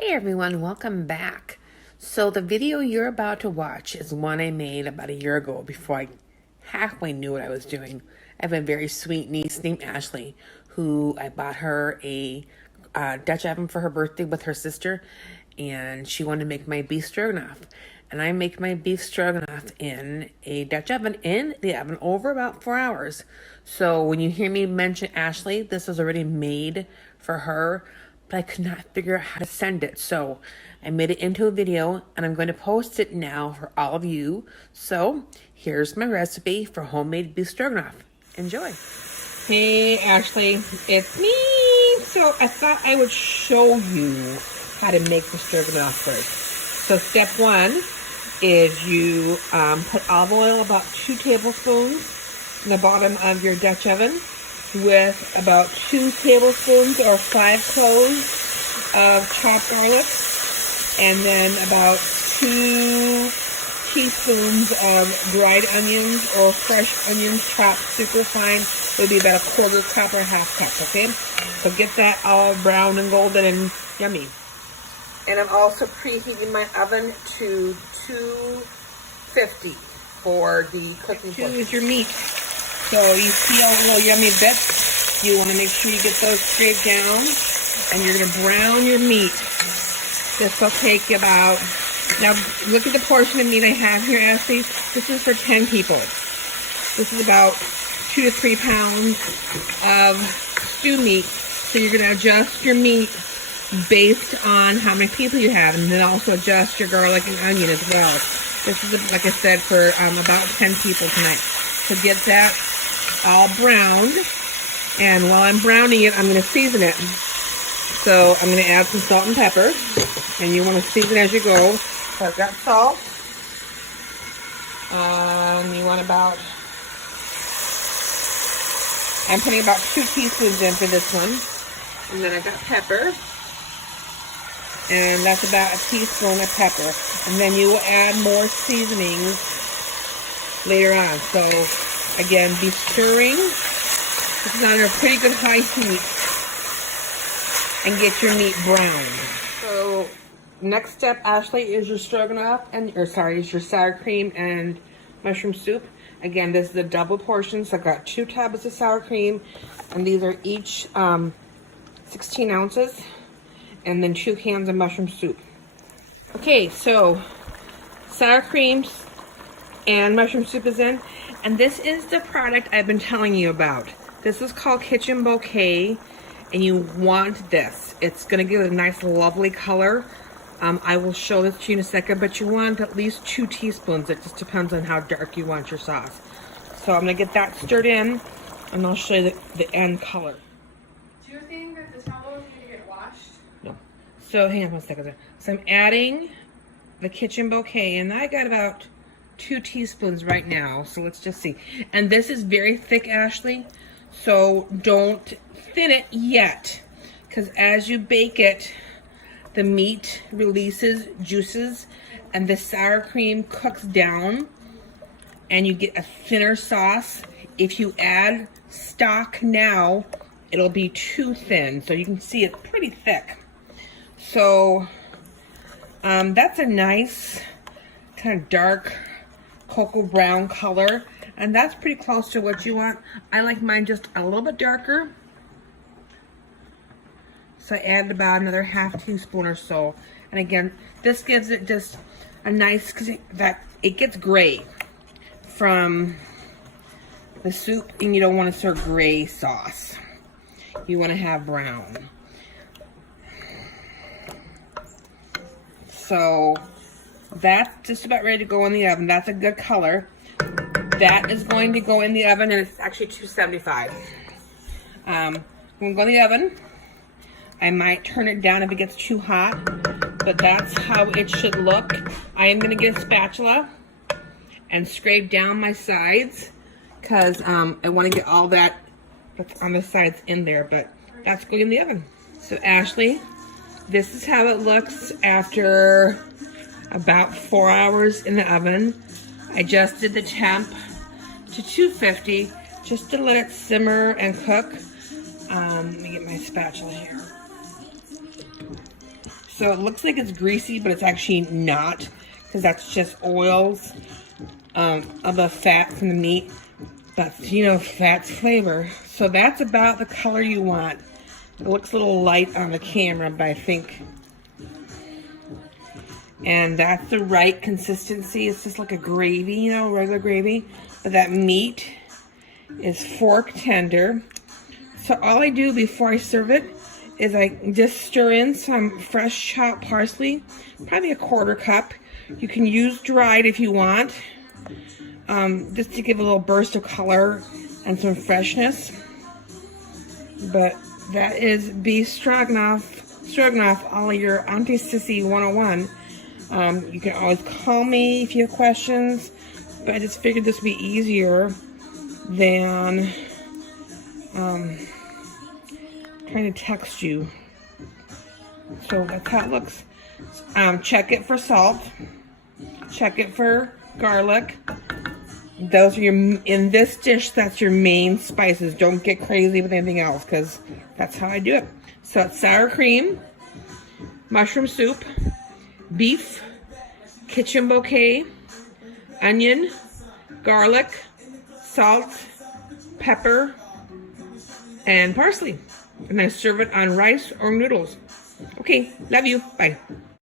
Hey everyone, welcome back. So the video you're about to watch is one I made about a year ago before I halfway knew what I was doing. I have a very sweet niece named Ashley who I bought her a Dutch oven for her birthday with her sister, and she wanted to make my beef stroganoff. And I make my beef stroganoff in a Dutch oven in the oven over about 4 hours. So when you hear me mention Ashley, this is already made for her, but I could not figure out how to send it. So I made it into a video and I'm going to post it now for all of you. So here's my recipe for homemade beef stroganoff. Enjoy. Hey Ashley, it's me. So I thought I would show you how to make the stroganoff first. So step one is you put olive oil, about 2 tablespoons, in the bottom of your Dutch oven, with about 2 tablespoons or 5 cloves of chopped garlic, and then about 2 teaspoons of dried onions or fresh onions chopped super fine. It would be about 1/4 cup or 1/2 cup, okay? So get that all brown and golden and yummy. And I'm also preheating my oven to 250 for the cooking point. 2 is your meat. So you see all the little yummy bits. You want to make sure you get those scraped down. And you're going to brown your meat. This will take about, now look at the portion of meat I have here, Ashley. This is for 10 people. This is about 2 to 3 pounds of stew meat. So you're going to adjust your meat based on how many people you have, and then also adjust your garlic and onion as well. This is, like I said, for about 10 people tonight. So get that all browned, and while I'm browning it, I'm going to season it. So I'm going to add some salt and pepper, and you want to season as you go. So I've got salt, you want about, I'm putting about 2 teaspoons in for this one, and then I've got pepper, and that's about a teaspoon of pepper, and then you will add more seasonings later on. So again, be stirring. This is under a pretty good high heat, and get your meat browned. So next step, Ashley, is your stroganoff, is your sour cream and mushroom soup. Again, this is a double portion, so I've got 2 tablets of sour cream, and these are each 16 ounces, and then 2 cans of mushroom soup. Okay, so sour cream and mushroom soup is in, and this is the product I've been telling you about. This is called Kitchen Bouquet, and you want this. It's going to give it a nice lovely color. I will show this to you in a second, but you want at least 2 teaspoons. It just depends on how dark you want your sauce. So I'm going to get that stirred in, and I'll show you the end color. Do you think that the towels need to get washed? No. So hang on 1 second. So I'm adding the Kitchen Bouquet, and I got about 2 teaspoons right now. So let's just see. And this is very thick, Ashley. So don't thin it yet, because as you bake it, the meat releases juices and the sour cream cooks down and you get a thinner sauce. If you add stock now, it'll be too thin. So you can see it's pretty thick. So that's a nice kind of dark cocoa brown color, and that's pretty close to what you want. I like mine just a little bit darker. So I added about another 1/2 teaspoon or so. And again, this gives it just a nice, because it gets gray from the soup, and you don't want to serve gray sauce. You want to have brown. So that's just about ready to go in the oven. That's a good color. That is going to go in the oven, and it's actually 275. I'm going to go in the oven. I might turn it down if it gets too hot, but that's how it should look. I am going to get a spatula and scrape down my sides, because I want to get all that that's on the sides in there, but that's going in the oven. So Ashley, this is how it looks after about 4 hours in the oven. I adjusted the temp to 250 just to let it simmer and cook. Let me get my spatula here. So it looks like it's greasy, but it's actually not, because that's just oils of the fat from the meat. But, you know, fat's flavor. So that's about the color you want. It looks a little light on the camera, but I think... And that's the right consistency. It's just like a gravy, you know, regular gravy. But that meat is fork tender. So all I do before I serve it is I just stir in some fresh chopped parsley, probably a 1/4 cup. You can use dried if you want, just to give a little burst of color and some freshness. But that is beef stroganoff, all your Auntie Sissy 101. You can always call me if you have questions, but I just figured this would be easier than trying to text you. So that's how it looks. Check it for salt. Check it for garlic. Those are your, in this dish, that's your main spices. Don't get crazy with anything else, because that's how I do it. So it's sour cream, mushroom soup, beef, kitchen bouquet, onion, garlic, salt, pepper, and parsley. And I serve it on rice or noodles. Okay, love you. Bye.